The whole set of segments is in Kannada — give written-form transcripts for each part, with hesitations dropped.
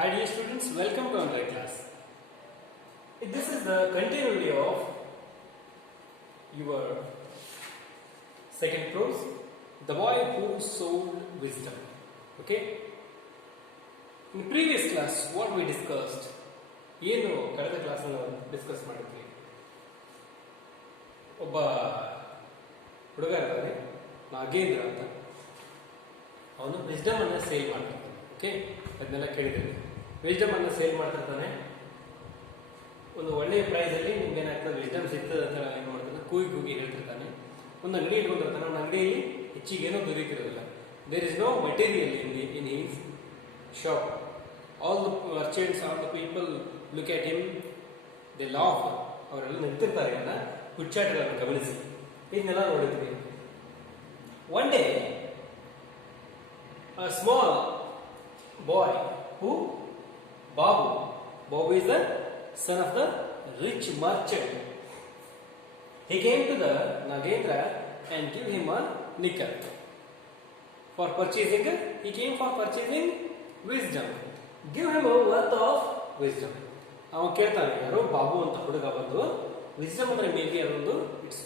Hi dear students, welcome to online class. This is the continuity of your second prose, The Boy Who Sold Wisdom. Okay? In previous class, what we discussed, ಏನು ಕಳೆದ ಕ್ಲಾಸ್ ಡಿಸ್ಕಸ್ ಮಾಡಿದ್ವಿ. ಒಬ್ಬ ಹುಡುಗ ಇರ್ತಾನೆ, ನಾಗೇಂದ್ರ ಅಂತ. ಅವನು ವಿಸ್ಡಮ್ ಅನ್ನ ಸೇಲ್ ಮಾಡ್ತಾನೆ. ಓಕೆ, ಅದನ್ನೆಲ್ಲ ಕೇಳಿದ್ದೀನಿ. ವಿಸ್ಡಮ್ ಅನ್ನ ಸೇಲ್ ಮಾಡ್ತಿರ್ತಾನೆ. ಒಂದು ಒಳ್ಳೆಯ ಪ್ರೈಸ್ ಅಲ್ಲಿ ನಿಮ್ಗೆ ಏನಾಗ್ತದೆ, ವಿಸ್ಡಮ್ ಸಿಗ್ತದೆ ಅಂತ ಏನು ಮಾಡ್ತಾನೆ, ಕೂಗಿ ಹೇಳ್ತಿರ್ತಾನೆ. ಒಂದು ಅಂಗಡಿ ಇಟ್ಕೊಂಡಿರ್ತಾನೆ. ಅವನ ಅಂಗಡಿಯಲ್ಲಿ ಹೆಚ್ಚಿಗೆ ಏನೋ ದೊರೀತಿರೋದಿಲ್ಲ. There is no material in his shop. All the merchants, all the people look at him, they laugh. ಅವರೆಲ್ಲ ನಿಂತಿರ್ತಾರೆ ಅನ್ನ ಹುಚ್ಚಾಟಗಳನ್ನು ಗಮನಿಸಿ. ಇದನ್ನೆಲ್ಲ ನೋಡಿದ್ವಿ. One day a small boy who Babu is the son of the rich merchant. He came to the Nagendra and give him a nickel for purchasing. He came for purchasing wisdom. Give him a worth of wisdom. ಅವನು ಕೇಳ್ತಾನೆ, ಯಾರೋ ಬಾಬು ಅಂತ ಹುಡುಗ ಬಂದು, ವಿಸ್ಡಮ್ ಅಂದ್ರೆ ಮೇಲ್ಗೆ ಅದೊಂದು it's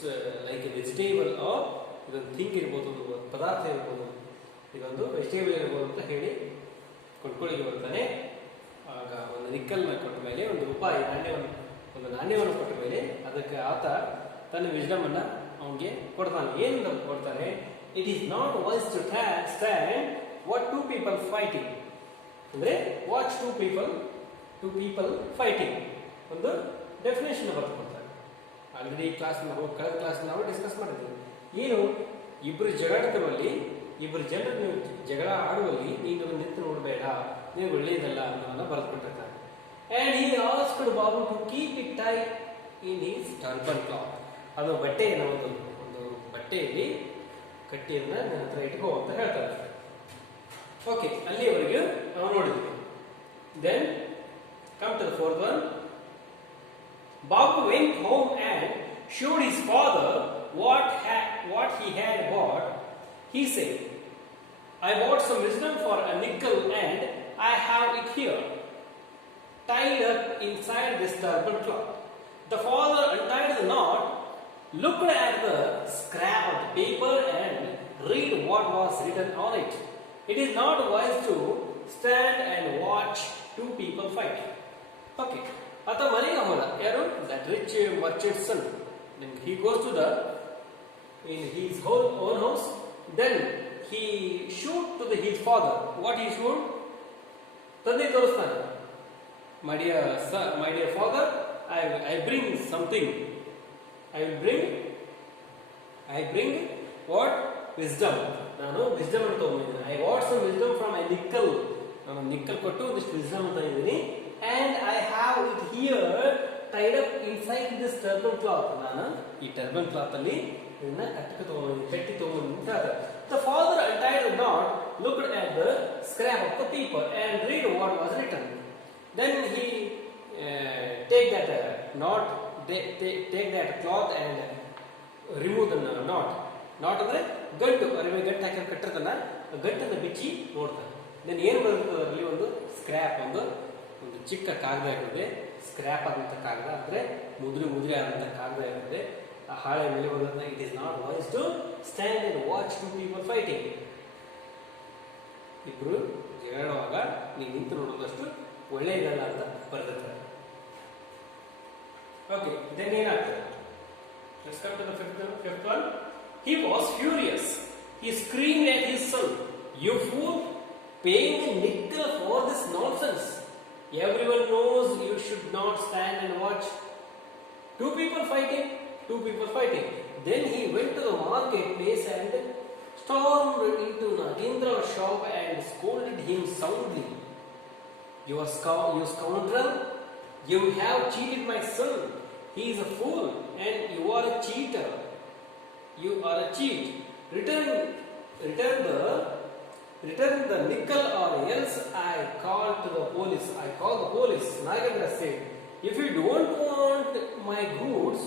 like a vegetable or ಇದೊಂದು ಥಿಂಗ್ ಇರ್ಬೋದು, ಒಂದು ಪದಾರ್ಥ ಇರ್ಬೋದು, ಇದೊಂದು ವೆಜಿಟೇಬಲ್ ಇರ್ಬೋದು ಅಂತ ಹೇಳಿ ಕೊಂಡ್ಕೊಳ್ಳಿಕ್ಕೆ ಬರ್ತಾನೆ. ಆಗ ಒಂದು ನಿಕ್ಕಲ್ನ ಕೊಟ್ಟ ಮೇಲೆ, ಒಂದು ರೂಪಾಯಿ ನಾಣ್ಯವನ್ನು ಕೊಟ್ಟ ಮೇಲೆ ಅದಕ್ಕೆ ಆತ ತನ್ನ ವಿಸ್ಡಮ್ ಅನ್ನ ಅವನಿಗೆ ಕೊಡ್ತಾನೆ. ಏನು ಕೊಡ್ತಾನೆ? It is not wise to stand what two people fighting. ಅಂದ್ರೆ ವಾಚ್ ಟೂ ಪೀಪಲ್ ಫೈಟಿಂಗ್ ಒಂದು ಡೆಫಿನೇಷನ್ ಬರ್ಕೊಡ್ತಾರೆ. ಆಲ್ರೆಡಿ ಕಳೆದ ಕ್ಲಾಸ್ ನಾವು ಡಿಸ್ಕಸ್ ಮಾಡಿದ್ದೀವಿ. ಏನು, ಇಬ್ಬರು ಜಗಳಾಡುವಲ್ಲಿ, ಇಬ್ಬರು ಜನರು ನೀವು ಜಗಳ ಆಡುವಲ್ಲಿ ನೀನು ನಿಂತು ನೋಡಬೇಡ, ನೀವು ಒಳ್ಳೆಯದಲ್ಲ ಅನ್ನೋದನ್ನ ಬರೆದುಕೊಟ್ಟಿರ್ತಾರೆ. And he asked Babu to keep it tight in his turban cloth. ಅದು ಬಟ್ಟೆಯನ್ನು ಒಂದು ಬಟ್ಟೆಯಲ್ಲಿ ಕಟ್ಟಿಯನ್ನ ನನ್ನ ಹತ್ರ ಇಟ್ಕೋ ಅಂತ ಹೇಳ್ತಾರೆ. ಓಕೆ, ಅಲ್ಲಿವರೆಗೆ ನಾವು ನೋಡಿದ್ವಿ. Then come to the fourth one. Babu went home and showed his father what he had bought. He said, I bought some wisdom for a nickel and I have it here, tied up inside this turban cloth. The father untied the knot, looked at the scrap of the paper and read what was written on it. It is not wise to stand and watch two people fight. Okay, ಆತ ಮನೆಗೆ ಹೋದ. ಯಾರು? That rich merchant son. He goes to in his own house. Then he showed to his father. What he showed? ತಂದೆ ತೋರಿಸ್ತಾನೆ. My dear father, I bring something. I bring what? Wisdom. ನಾನು wisdom ಅಂತ ತಗೊಂಡಿದ್ದೀನಿ. I bought some wisdom from a nickel. ನಾನು ನಿಕ್ಕಲ್ ಕೊಟ್ಟು ಒಂದಿಷ್ಟು wisdom ಅಂತ ಇದ್ದೀನಿ. And I have it here tied up inside this turban cloth. ನಾನು ಈ ಟರ್ಬನ್ ಕ್ಲಾತ್ ಅಲ್ಲಿ ಇದನ್ನ ಕಟ್ಟಿ ತಗೊಂಡು. The father untied the knot, looked at the scrap of the paper and read what was written. Then he take that knot, take that cloth and remove the knot. Knot ಅಂದ್ರೆ ಗಂಟು, ಅರಿವೆ ಗಂಟು ಹಾಕಿ ಕಟ್ಟಿರ್ತಾನ, ಗಂಟನ್ನು ಬಿಚ್ಚಿ ನೋಡ್ತಾನೆ. ದೆನ್ ಏನು ಬರ್ತದೆ ಅದರಲ್ಲಿ? ಒಂದು ಸ್ಕ್ರ್ಯಾಪ್, ಒಂದು ಚಿಕ್ಕ ಕಾಗದ ಇರ್ತದೆ. ಸ್ಕ್ರ್ಯಾಪ್ ಆದಂಥ ಕಾಗದ ಅಂದ್ರೆ ಮುದ್ರೆ ಆದಂಥ ಕಾಗದ ಇರ್ತದೆ. ಆ ಹಾಳೆ ಮೇಲೆ ಬರೋದನ್ನ it is not wise to stand and watch two people fighting. ಇಬ್ರು ಜಗಳಾಡುವಾಗ ನೀವು ನಿಂತು ನೋಡೋದಷ್ಟು ಒಳ್ಳೆಯದಲ್ಲ ಅಂತ ಬರೆದಿರ್ತಾರೆ. ಓಕೆ, ದೆನ್ ಏನಾಗ್ತದೆ? Let's come to the fifth one. He was furious. He screamed at his son, "You fool! Paying a nickel for this nonsense! Everyone knows you should not stand and watch two people fighting. Then he went to the marketplace and stormed into Nagendra's shop and scolded him soundly. You scoundrel! You have cheated my son. He is a fool and you are a cheater. You are a cheat. Return the nickel or else I call the police. Nagendra said, if you don't want my goods,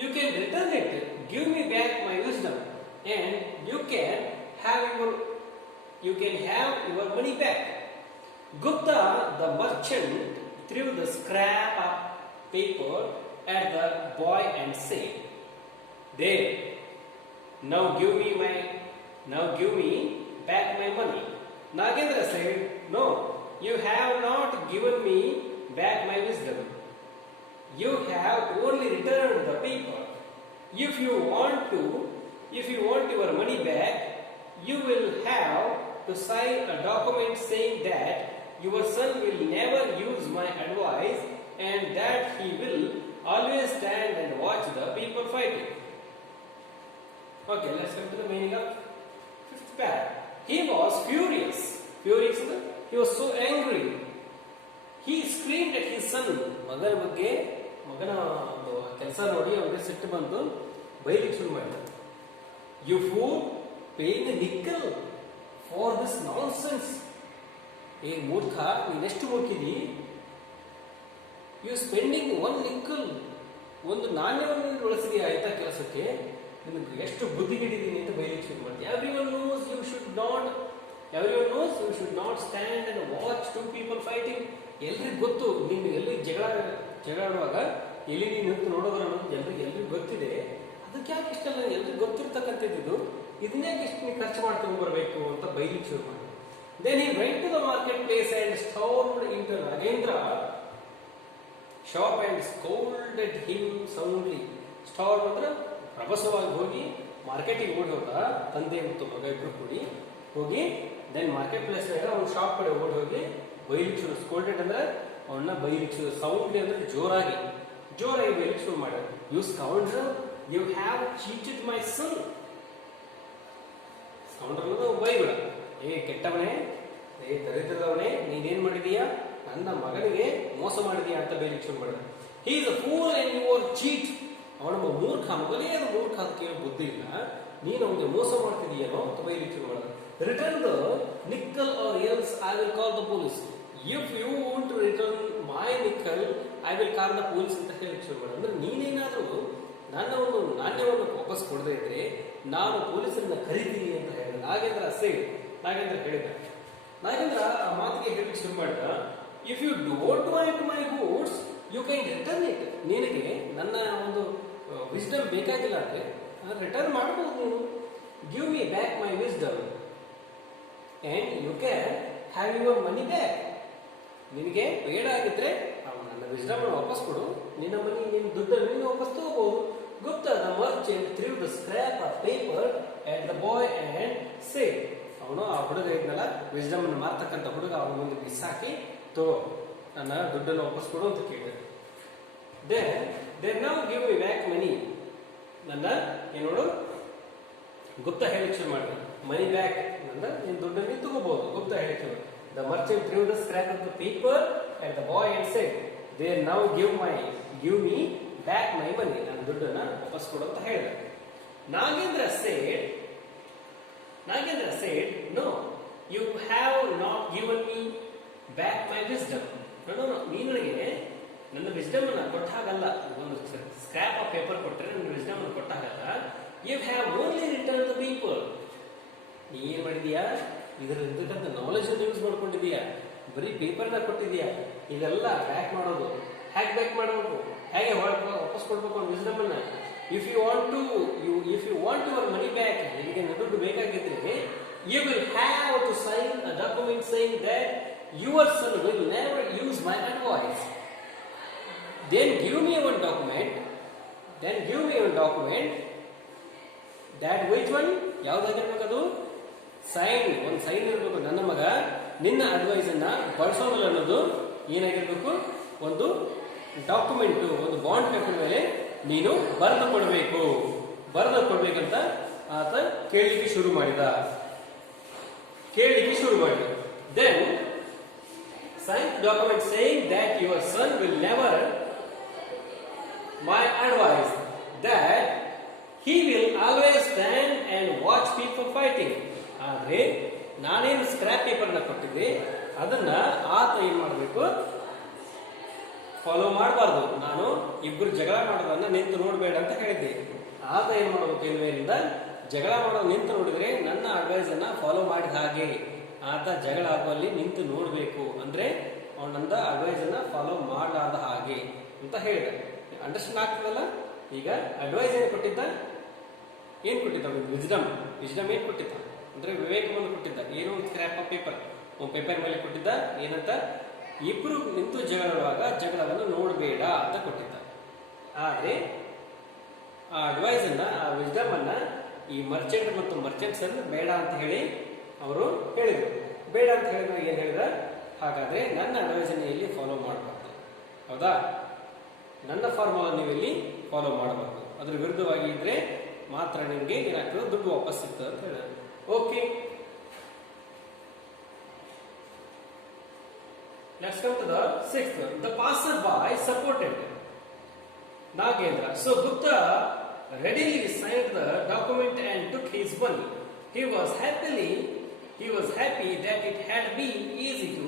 you can return it. Give me back my wisdom and you can have your money back. Gupta, the merchant, threw the scrap of paper at the boy and said, "There, now give me back my money." Nagendra said, "No, you have not given me back my wisdom. You have only returned the paper. If you want your money back, you will have to sign a document saying that your son will never use my advice and that he will always stand and watch the people fighting." Okay, let's come to the meaning of fifth paragraph. He was furious. Furious, he was so angry. He screamed at his son. ಮಗನ ಕೆಲಸ ನೋಡಿ ಅವನಿಗೆ ಸಿಟ್ಟು ಬಂದು ಬೈಲಿಕ್ಕೆ ಶುರು ಮಾಡಿದ. "You fool, paying a nickel for this nonsense." ಏ ಮೂರ್ಖ, ನೀನೆಷ್ಟು ಮೂರ್ಖಿದಿ? ಯು ಸ್ಪೆಂಡಿಂಗ್ ಒನ್ ನಿಕ್ಕಲ್, ಒಂದು ನಾಣ್ಯವನ್ನು ಬಳಸಿದೀಯ ಆಯ್ತಾ ಕೆಲಸಕ್ಕೆ, ನಿಮಗೆ ಎಷ್ಟು ಬುದ್ಧಿಗಿಡಿದೀನಿ ಅಂತ ಬೈಲಿಕ್ಕೆ ಶುರು ಮಾಡ್ತೀವಿ. Everyone knows you should not stand and watch two people fighting. ಎಲ್ರಿಗೂ ಗೊತ್ತು, ನೀನು ಎಲ್ಲಿ ಜಗಳಾಡುವಾಗ ಎಲ್ಲಿ ನೀನು ನಿಂತು ನೋಡೋದ್ರ ಅನ್ನೋದು ಎಲ್ರಿಗೂ ಗೊತ್ತಿದೆ. ಅದಕ್ಕೆ ಯಾಕೆ ಇಷ್ಟಲ್ಲ, ಎಲ್ರಿಗೂ ಗೊತ್ತಿರ್ತಕ್ಕಂಥದ್ದು, ಇದನ್ನೇ ಇಷ್ಟು ನೀವು ಖರ್ಚು ಮಾಡ್ಕೊಂಡು ಬರಬೇಕು ಅಂತ ಬೈಲಿಕ್ಕೆ ಶುರು ಮಾಡಿ. Then he went to the marketplace and stormed into Nagendra shop and scolded him soundly. Storm ಅಂದ್ರೆ ರಭಸವಾಗಿ ಹೋಗಿ ಮಾರ್ಕೆಟಿಗೆ ಓಡಿ ಹೋದ. ತಂದೆ ಮತ್ತು ಮಗ ಇಬ್ರು ಕೂಡಿ ಹೋಗಿ ದೆನ್ ಮಾರ್ಕೆಟ್ ಪ್ಲೇಸ್ ಅವ್ನ ಶಾಪ್ ಕಡೆ ಓಡಿ ಹೋಗಿ ಬೈಲಿಕ್ಕೆ ಶುರು. ಸ್ಕೋಲ್ಡೆಡ್ ಅಂದ್ರೆ ಅವನ್ನ ಬೈಲಿಕ್ಕೆ ಶುರು. ಸೌಂಡ್ಲಿ ಅಂದ್ರೆ ಜೋರಾಗಿ ಬೈಲಿಕ್ಕೆ ಶುರು ಮಾಡ. "You scoundrel, you have cheated my son." Scoundrel ಅನ್ನೋದು ಬೈಬಿಡ. ಏ ಕೆಟ್ಟವನೇ, ಏ ದರಿದ್ರದವನೇ, ನೀನೇನ್ ಮಾಡಿದೀಯಾ, ನನ್ನ ಮಗನಿಗೆ ಮೋಸ ಮಾಡಿದೀಯಾ ಅಂತ ಬೈಲಿಕ್ಕೆ ಶುರು ಮಾಡಿದ. "He is a fool and you are cheat." ಅವನೊಬ್ಬ ಮೂರ್ಖ, ಮೊದಲೇ ಅದು ಮೂರ್ಖ, ಅದಕ್ಕೆ ಬುದ್ಧಿ ಇಲ್ಲ, ನೀನು ಅವನಿಗೆ ಮೋಸ ಮಾಡ್ತಿದೀಯನೋ ಅಂತ ಬೈಲಿಕ್ಕೆ ಶುರು ಮಾಡಿದ. "Return the nickel or else I will call the police. If you want to return my nickel, I will call the police" ಅಂತ ಹೇಳಿಕ್ಕೆ ಶುರು ಮಾಡಿದ. ಅಂದ್ರೆ ನೀನೇನಾದ್ರೂ ನನ್ನ ಒಂದು ನಾಣ್ಯವನ್ನು ವಾಪಸ್ ಕೊಡದೇ ಇದ್ರೆ ನಾನು ಪೊಲೀಸರನ್ನ ಕರೀತೀನಿ ಅಂತ ಹೇಳಿದ. ನಾಗೇಂದ್ರ ಹೇಳಿದ. ನಾಗೇಂದ್ರ ಆ ಮಾತಿಗೆ ಹೇಳಿಕ್ಕೆ ಶುರು ಮಾಡಿದ. "If you don't want my goods, you can return it." ನಿನಗೆ ನನ್ನ ಒಂದು ವಿಸ್ಡಮ್ ಬೇಕಾಗಿಲ್ಲ ಅಂದ್ರೆ ರಿಟರ್ನ್ ಮಾಡಬಹುದು ನೀನು. "Give me back my wisdom and you can have your money back." ನಿನಗೆ ಬೇಡ ಆಗಿದ್ರೆ ನನ್ನ ವಿಸ್ಡಮ್ ವಾಪಸ್ ಕೊಡು, ನಿನ್ನ ದುಡ್ಡನ್ನು ನೀನು ವಾಪಸ್ ತಗೋಬಹುದು. Gupta, the merchant, threw the scrap of paper at the boy and said, ಅವನು ಆ ಹುಡುಗ ಇದ್ನಲ್ಲ, ವಿಸ್ಡಮ್ ಅನ್ನು ಮಾರ್ತಕ್ಕಂಥ ಹುಡುಗ, ಅವನ ಮುಂದೆ ಬಿಸಾಕಿ, ತಗೋ ನನ್ನ ದುಡ್ಡನ್ನು ವಾಪಸ್ ಕೊಡು ಅಂತ ಕೇಳಿದ. Then now give me back money. ನನ್ನ ಏನೋಡು ಗುಪ್ತ ಹೇಳಿಕ್ಕೆ ಶುರು ಮಾಡಿದ. ಮನಿ ಬ್ಯಾಕ್ ಅಂದ್ರೆ ನಿನ್ನ ದುಡ್ಡನ್ನು ತಗೋಬಹುದು. ಗುಪ್ತ ಹೇಳಿಕ್ಕೆ ಶುರು. The merchant threw the scrap of the paper at the boy and said, "There, now give me back my money." ನನ್ನ ದುಡ್ಡನ್ನ ವಾಪಸ್ ಕೊಡು ಅಂತ ಹೇಳಿದ. Nagendra said, "No, you have not given me back my wisdom." No, ನೀನು ನನಗೆ ನನ್ನ ವಿಸ್ಡಮ್ ಅನ್ನ ಕೊಟ್ಟ ಹಾಗಲ್ಲ. ಒಂದು ಸ್ಕ್ರಾಪ್ ಆಫ್ ಪೇಪರ್ ಕೊಟ್ಟರೆ ನನ್ನ ವಿಸ್ಡಮ್ ಅನ್ನು ಕೊಟ್ಟ ಹಾಗಲ್ಲ. You have only returned the paper. ನೀ ಏನ್ ಮಾಡಿದೀಯಾ, ಇದರಲ್ಲಿರ್ತಕ್ಕಂಥ ನಾಲೆಜ್ ಅನ್ನು ಯೂಸ್ ಮಾಡ್ಕೊಂಡಿದೀಯಾ, ಬರೀ ಪೇಪರ್ನ ಕೊಟ್ಟಿದೀಯಾ. ಇದೆಲ್ಲ ಬ್ಯಾಕ್ ಮಾಡೋದು, ಹೇಗೆ ಬ್ಯಾಕ್ ಮಾಡಬೇಕು, ಹೇಗೆ ವಾಪಸ್ ಕೊಡ್ಬೇಕು ಅನ್ನೋ ವಿಸ್ಡಮ್ ಅನ್ನ. If you want your money back, ನಿನಗೆ ದುಡ್ಡು ಬೇಕಾಗಿದ್ರೆ, you will have to sign a document saying that your son will never use my advice. Then give me one document. That which one? ಯಾವ್ದಾಗಿರ್ಬೇಕದು? ಒಂದು ಸೈನ್ ಇರಬೇಕು. ನನ್ನ ಮಗ ನಿನ್ನ ಅಡ್ವೈಸ್ ಅನ್ನ ಬಳಸೋದಿಲ್ಲ ಅನ್ನೋದು ಏನಾಗಿರ್ಬೇಕು? ಒಂದು ಡಾಕ್ಯುಮೆಂಟ್, ಒಂದು ಬಾಂಡ್ ಪೇಪರ್ ಮೇಲೆ ನೀನು ಬರೆದು ಕೊಡ್ಬೇಕಂತ ಆತ ಕೇಳಲಿಕ್ಕೆ ಶುರು ಮಾಡಿದ. Then sign document saying that your son will never my advice, that he will always stand and watch people fighting. ಆದ್ರೆ ನಾನೇನು ಸ್ಕ್ರಾಪ್ ಪೇಪರ್ನ ಕೊಟ್ಟಿದ್ದೆ ಅದನ್ನ ಆತ ಏನ್ ಮಾಡಬೇಕು? ಫಾಲೋ ಮಾಡಬಾರ್ದು. ನಾನು ಇಬ್ಬರು ಜಗಳ ಮಾಡೋದನ್ನ ನಿಂತು ನೋಡಬೇಡ ಅಂತ ಹೇಳಿದ್ದೆ. ಆತ ಏನ್ ಮಾಡಬೇಕು? ಇನ್ಮೇಲಿಂದ ಜಗಳ ಮಾಡೋದು ನಿಂತು ನೋಡಿದ್ರೆ ನನ್ನ ಅಡ್ವೈಸ್ ಅನ್ನ ಫಾಲೋ ಮಾಡಿದ ಹಾಗೆ ಆತ ಜಗಳ ಆಗುವಲ್ಲಿ ನಿಂತು ನೋಡಬೇಕು, ಅಂದರೆ ಅವನಂದ ಅಡ್ವೈಸನ್ನು ಫಾಲೋ ಮಾಡಲಾದ ಹಾಗೆ ಅಂತ ಹೇಳಿದ. ಅಂಡರ್ಸ್ಟ್ಯಾಂಡ್ ಆಗ್ತದಲ್ಲ? ಈಗ ಅಡ್ವೈಸ್ ಏನು ಕೊಟ್ಟಿದ್ದ? ಏನು ಕೊಟ್ಟಿದ್ದ? ವಿಜ್ಡಮ್. ವಿಜ್ಡಮ್ ಏನು ಕೊಟ್ಟಿದ್ದ ಅಂದರೆ ವಿವೇಕವನ್ನು ಕೊಟ್ಟಿದ್ದ. ಏನೋ ಒಂದು ಸ್ಕ್ರ್ಯಾಪ್ ಆಫ್ ಪೇಪರ್, ಒಂದು ಪೇಪರ್ ಮೇಲೆ ಕೊಟ್ಟಿದ್ದ. ಏನಂತ? ಇಬ್ಬರು ನಿಂತು ಜಗಳಾಡುವಾಗ ಜಗಳವನ್ನು ನೋಡಬೇಡ ಅಂತ ಕೊಟ್ಟಿದ್ದ. ಆದರೆ ಆ ಅಡ್ವೈಸನ್ನು, ಆ ವಿಜ್ಡಮನ್ನು ಈ ಮರ್ಚೆಂಟ್ ಮತ್ತು ಮರ್ಚೆಂಟ್ಸ್ ಅನ್ನು ಬೇಡ ಅಂತ ಹೇಳಿ ಅವರು ಹೇಳಿದರು. ಬೇಡ ಅಂತ ಹೇಳಿದ್ರೆ ಏನು ಹೇಳಿದ? ಹಾಗಾದರೆ ನನ್ನ ಅಡ್ವೈಸನ್ನು ಇಲ್ಲಿ ಫಾಲೋ ಮಾಡಬಾರ್ದು, ಹೌದಾ? ನನ್ನ ಫಾರ್ಮುಲಾ ನೀವು ಇಲ್ಲಿ ಫಾಲೋ ಮಾಡಬಾರ್ದು. ಅದ್ರ ವಿರುದ್ಧವಾಗಿ ಇದ್ರೆ ಮಾತ್ರ ನಿಮಗೆ ಏನಾಗ್ತದೆ? ದುಡ್ಡು ವಾಪಸ್ ಸಿಗ್ತದೆ ಅಂತ ಹೇಳಿದ. Okay, let's come to the sixth one. The passerby supported Nagendra. So Gupta readily signed the document and took his money. He was happy that it had been easy to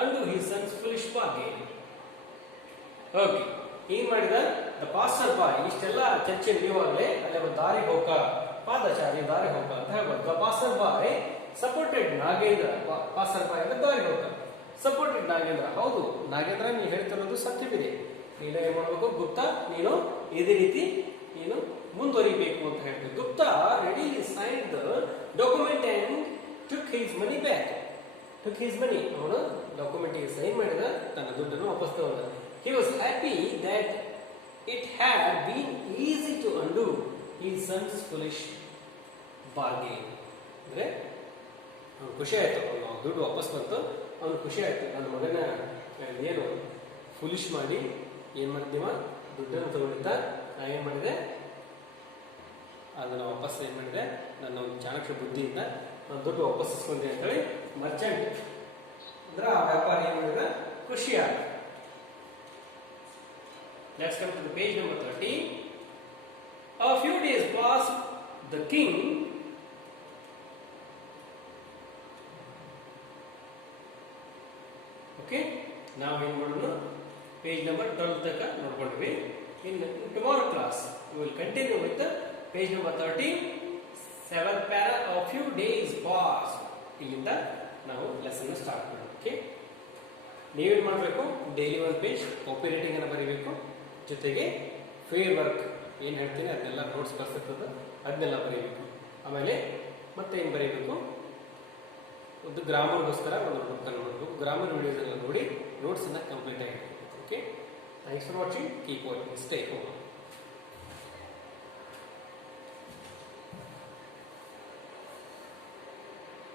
undo his son's foolish bargain. Okay. ಏನ್ ಮಾಡಿದ? ದ ಪಾಸ್ಟರ್ ಬಾಯ್. ಇಷ್ಟೆಲ್ಲ ಚರ್ಚೆ ನಡೆಯುವಾಗಲೇ ಅಲ್ಲಿ ಒಂದು ದಾರಿ ಹೋಗ, ಪಾದಚಾರಿ ದಾರಿ ಹೋಗ ಅಂತ ಹೇಳ್ಬೋದು. The passerby supported Nagendra. Passerby ಅಂದ್ರೆ ದಾರಿ ಹೋಗ, ಸಪೋರ್ಟೆಡ್ ನಾಗೇಂದ್ರ. ಹೌದು ನಾಗೇಂದ್ರ, ನೀವು ಹೇಳ್ತಿರೋದು ಸತ್ಯವಿದೆ. ನೀನು ಏನ್ ಮಾಡ್ಬೇಕು? ಗುಪ್ತಾ, ನೀನು ಇದೇ ರೀತಿ ನೀನು ಮುಂದುವರಿಬೇಕು ಅಂತ ಹೇಳ್ತೀವಿ. Gupta readily signed the document and took his money back. Took his money, ಅವನು ಡಾಕ್ಯುಮೆಂಟ್ಗೆ ಸೈನ್ ಮಾಡಿದ, ತನ್ನ ದುಡ್ಡನ್ನು ವಾಪಸ್ ತಗೊಂಡ. He was happy that it had been easy to undo his son's foolish bargain. ಅಂದ್ರೆ ಅವನು ಖುಷಿ ಆಯ್ತು, ಅವನು ದುಡ್ಡು ವಾಪಸ್ ಬಂತು, ಅವನು ಖುಷಿ ಆಯ್ತು. ನನ್ನ ಮಗನ ಏನು ಫುಲಿಶ್ ಮಾಡಿ ಏನು ಮಾಡಿದ್ದೀವ? ದುಡ್ಡನ್ನು ತಗೊಂಡಿದ್ದ. ನಾ ಏನು ಮಾಡಿದೆ? ಅದನ್ನು ವಾಪಸ್ ಏನು ಮಾಡಿದೆ? ನನ್ನ ಒಂದು ಚಾಣಕ್ಯ ಬುದ್ಧಿಯಿಂದ ನಾನು ದುಡ್ಡು ವಾಪಸ್ ಇಸ್ಕೊಂಡೆ ಅಂತೇಳಿ ಮರ್ಚೆಂಟ್ ಅಂದ್ರೆ ಆ ವ್ಯಾಪಾರಿ ಏನು ಮಾಡಿದ? ಖುಷಿ ಆಗ. Let's come to the page number 30. A few days passed. The king okay, now in page number 12 taka nodkonಡ್ವಿ. In tomorrow class we will continue with the page number 30, 7th para. A few days passed. ಇಲ್ಲಿಂದ ನಾವು ಲೆಸನ್ ಸ್ಟಾರ್ಟ್ ಮಾಡೋಣ. ಓಕೆ, ನೀವೇನು ಮಾಡಬೇಕು? ಡೈಲಿ ಒಂದು ಪೇಜ್ ಕಾಪಿ ರೈಟಿಂಗ್ ಅನ್ನು ಬರೀಬೇಕು. ಜೊತೆಗೆ ಫೇರ್ ವರ್ಕ್ ಏನು ಹೇಳ್ತೀನಿ ಅದನ್ನೆಲ್ಲ ನೋಟ್ಸ್ ಬರ್ಸಿರ್ತದೆ, ಅದನ್ನೆಲ್ಲ ಬರೀಬೇಕು. ಆಮೇಲೆ ಮತ್ತೆ ಏನು ಬರೀಬೇಕು? ಒಂದು ಗ್ರಾಮರ್ಗೋಸ್ಕರ ಒಂದು ಬುಕ್ಕನ್ನು ನೋಡಬೇಕು. ಗ್ರಾಮರ್ ವಿಡಿಯೋಸ್ ಎಲ್ಲ ನೋಡಿ ನೋಟ್ಸನ್ನು ಕಂಪ್ಲೀಟ್ ಆಗಿರಬೇಕು. Okay, thanks for watching. Keep watching. Stay home.